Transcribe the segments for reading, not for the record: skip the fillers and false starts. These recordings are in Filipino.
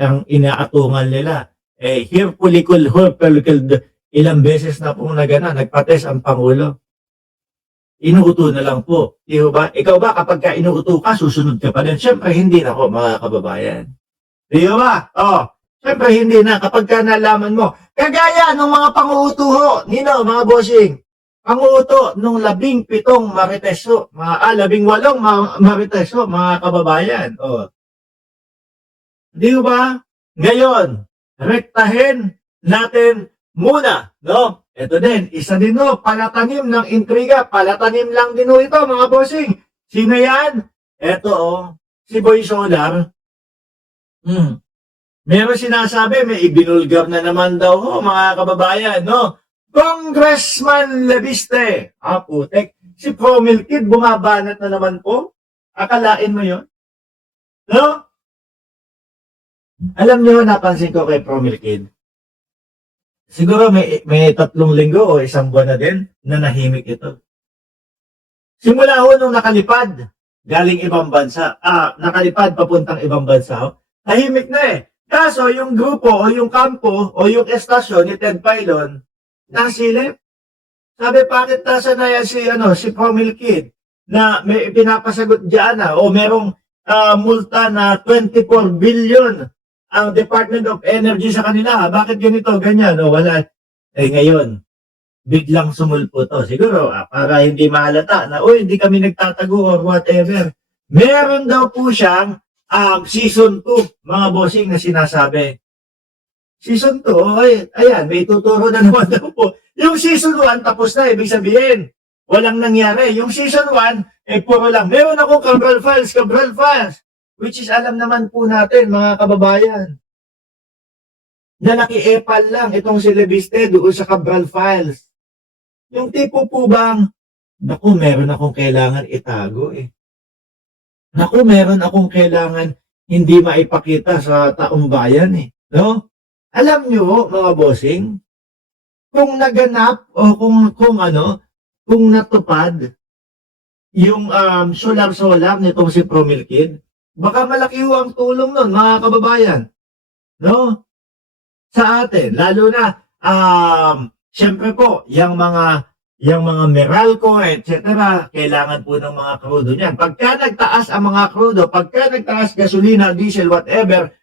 ang inaatungan nila. Here pulikul, ilang beses na pong nagpa-test ang Pangulo. Inuuto na lang po. Di ba? Ikaw ba kapag ka inuuto ka, susunod ka pa din? Siyempre, hindi na po, mga kababayan. Di ba? Siyempre, hindi na. Kapag ka nalaman mo, kagaya ng mga panguuto ho, mga bossing, panguuto nung 17 Mariteso, 18 Mariteso, mga kababayan. Di ba? Ngayon, rektahin natin muna, no? Ito din, isa din no, palatanim ng intriga, palatanim lang din ito, mga bossing. Sino yan? Ito, si Boy Solar. Meron sinasabi, may ibinulgar na naman daw, mga kababayan, no? Congressman Leviste. Putek. Si Promil Kid, bumabanat na naman po. Akalain mo yun? No? Alam nyo, napansin ko kay Promil Kid. Siguro may 3 linggo o 1 buwan na din na nahimik ito. Simula ho nung nakalipad, galing ibang bansa, nakalipad papuntang ibang bansa, tahimik na eh. Kaso yung grupo o yung kampo o yung estasyon ni Ted Filon, nasilip. Sabi, bakit nasa na yan si Promil Kid na may pinapasagot dyan o merong multa na 24 billion ang Department of Energy sa kanila. Bakit ganito, ganyan? Wala. Ngayon, biglang sumulpo to. Siguro, para hindi mahalata na, hindi kami nagtatago or whatever. Meron daw po siyang season 2, mga bossing na sinasabi. Season 2, ayan, may tuturo na naman daw po. Yung season 1, tapos na, ibig sabihin, walang nangyari. Yung season 1, puro lang. Meron akong Cabral Files, which is alam naman po natin, mga kababayan, na naki-epal lang itong si Leviste doon sa Cabral Files. Yung tipo po bang, naku, meron akong kailangan itago Naku, meron akong kailangan hindi maipakita sa taong bayan no? Alam nyo, mga bossing, kung naganap o kung natupad yung solar nitong si Promil Kid, baka malaki ho ang tulong nun, mga kababayan. No? Sa atin, lalo na, siyempre po, yung mga Meralco, etc., kailangan po ng mga krudo niyan. Pagka nagtaas ang mga krudo, pagka nagtaas gasolina, diesel, whatever,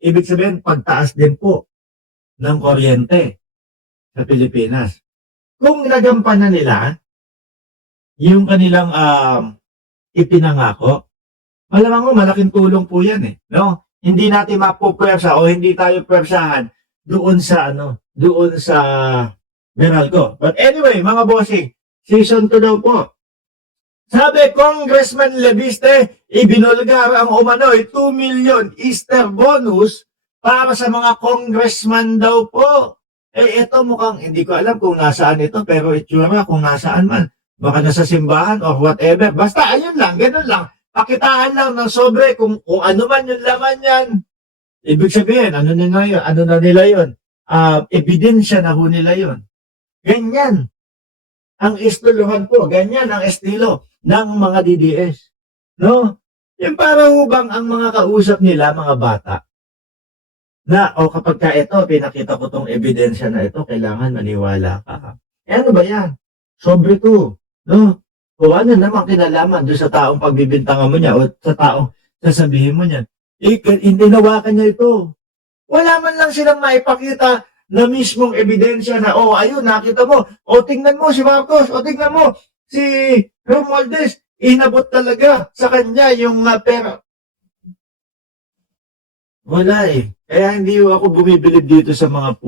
ibig sabihin, pagtaas din po ng kuryente sa Pilipinas. Kung nagampanan nila yung kanilang ipinangako, malamang mo, malaking tulong po yan no? Hindi natin mapupwersa o hindi tayo pwersahan doon sa Meralco. But anyway, mga bossing, season 2 daw po. Sabi, Congressman Leviste, ibinulgar ang umano'y 2 million Easter bonus para sa mga congressman daw po. Ito mukhang, hindi ko alam kung nasaan ito, pero itsura kung nasaan man. Baka nasa simbahan or whatever. Basta, ayun lang, ganun lang. Pakitaan lang ng sobre kung ano man yung laman yan. Ibig sabihin, ano na nila yun? Ebidensya na ho nila yun. Ganyan ang estiluhan po. Ganyan ang estilo ng mga DDS. No? Yung para hubang ang mga kausap nila, mga bata, na kapag ka ito, pinakita ko tong ebidensya na ito, kailangan maniwala ka. Ano ba yan? Sobre to. No? O ano naman kinalaman doon sa taong pagbibintangan mo niya o sa taong sasabihin mo niya. Hinawakan niya ito. Wala man lang silang maipakita na mismong ebidensya na, ayun, nakita mo. Tingnan mo si Marcos. Tingnan mo si Romualdez. Inabot talaga sa kanya yung pera. Wala Kaya hindi ako bumibilib dito sa mga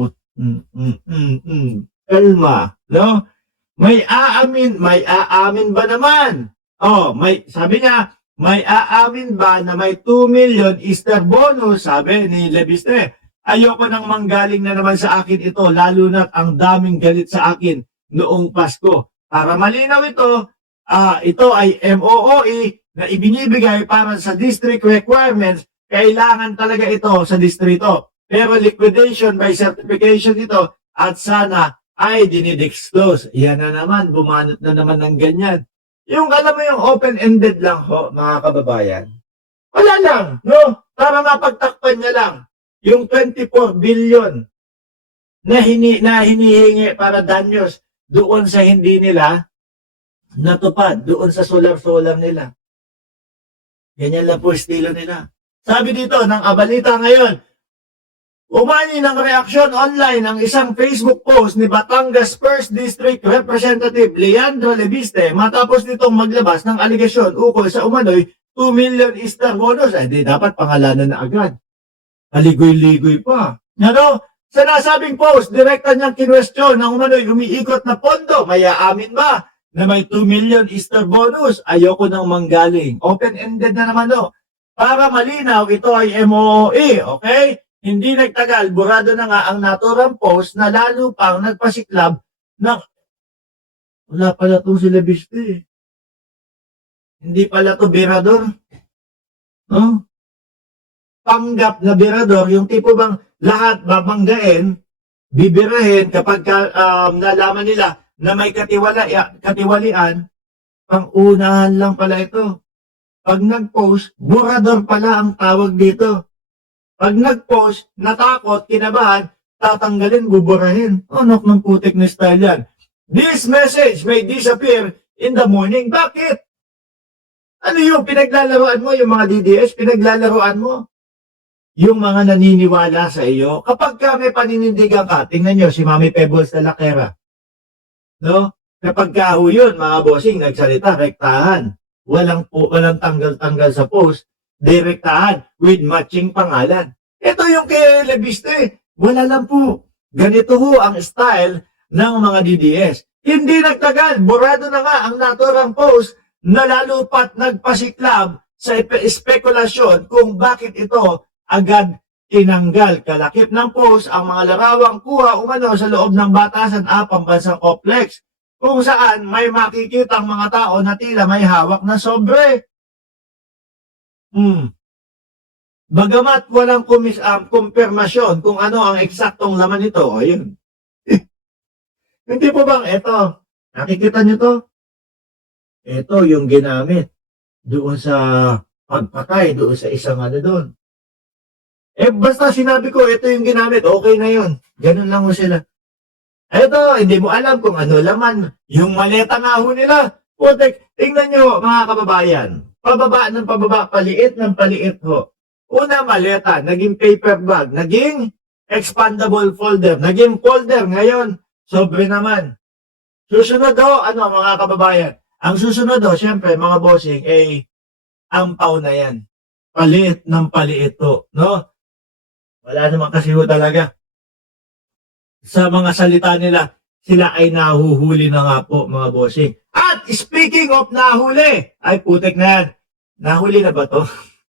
kalma. No? May aamin ba naman? Sabi niya, may aamin ba na may 2 million Easter bonus? Sabi ni Leviste, ayoko nang manggaling na naman sa akin ito, lalo na ang daming galit sa akin noong Pasko. Para malinaw ito ay MOOE na ibinibigay para sa district requirements, kailangan talaga ito sa distrito. Pero liquidation by certification ito at sana ay dinidisclose. Yan na naman, bumanot na naman ng ganyan. Yung alam mo yung open-ended lang mga kababayan. Wala lang, no? para mapagtakpan niya lang yung 24 billion na hinihingi para danyos doon sa hindi nila natupad, doon sa solar nila. Ganyan lang po estilo nila. Sabi dito ng Abalita ngayon, umani ng reaksyon online ang isang Facebook post ni Batangas 1st District Representative Leandro Leviste matapos nitong maglabas ng aligasyon ukol sa umano'y 2 million Easter bonus. Ay di dapat pangalanan na agad. Aligoy-ligoy pa. Ano? Sa nasabing post, direkta niyang kinwestiyon ng umano'y umiikot na pondo. May aamin ba na may 2 million Easter bonus? Ayoko nang manggaling. Open-ended na naman no. Para malinaw, ito ay MOE, okay? Hindi nagtagal, burado na nga ang naturang post na lalo pang nagpasiklab na wala pala itong si Leviste. Hindi pala ito birador. No? Panggap na birador, yung tipo bang lahat babanggain, bibirahin kapag nalaman nila na may katiwalian, pang-unahan lang pala ito. Pag nag-post, burador pala ang tawag dito. Pag nag-post, natakot, kinabahan, tatanggalin, buburahin. Anok ng putik na style yan. This message may disappear in the morning. Bakit? Ano yung pinaglalaroan mo, yung mga DDS, pinaglalaroan mo? Yung mga naniniwala sa iyo. Kapag ka may paninindigan ka, tingnan nyo, si Mami Pebbles na Lakera. No? Kapag ka ho yun, mga bossing, nagsalita, rektahan. Walang tanggal-tanggal sa post, direktahan with matching pangalan. Ito yung kay Leviste. Wala lang po. Ganito ho ang style ng mga DDS. Hindi nagtagal. Burado na nga ang naturang post na lalo pat nagpasiklab sa espekulasyon kung bakit ito agad tinanggal. Kalakip ng post ang mga larawang kuha umano sa loob ng Batasan Pambansang Complex kung saan may makikitang mga tao na tila may hawak na sobre. Bagamat walang kumpirmasyon kung ano ang eksaktong laman nito, ayun. Hindi po bang ito, nakikita nyo to? Ito yung ginamit doon sa pagpatay, doon sa isang ano doon. Basta sinabi ko, ito yung ginamit, okay na yun. Ganun lang mo sila. Ito, hindi mo alam kung ano laman. Yung maleta nga ho nila. Putek, tingnan nyo mga kababayan. Pababa ng pababa, paliit ng paliit ho. Una maleta, naging paper bag, naging expandable folder, naging folder. Ngayon, sobre naman. Susunod ho, ano mga kababayan? Ang susunod ho, syempre mga bossing, ampaw na yan. Paliit ng paliit ho, no? Wala naman kasi ho talaga. Sa mga salita nila, sila ay nahuhuli na nga po mga bossing. At speaking of nahuli, ay putek na yan. Nahuli na ba to?